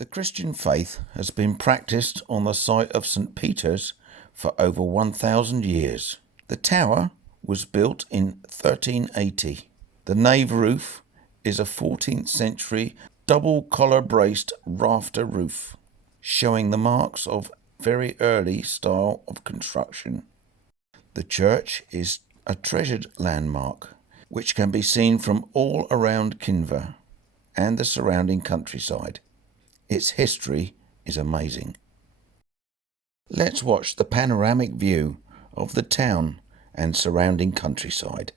The Christian faith has been practiced on the site of St. Peter's for over 1,000 years. The tower was built in 1380. The nave roof is a 14th century double collar braced rafter roof, showing the marks of very early style of construction. The church is a treasured landmark which can be seen from all around Kinver and the surrounding countryside. Its history is amazing. Let's watch the panoramic view of the town and surrounding countryside.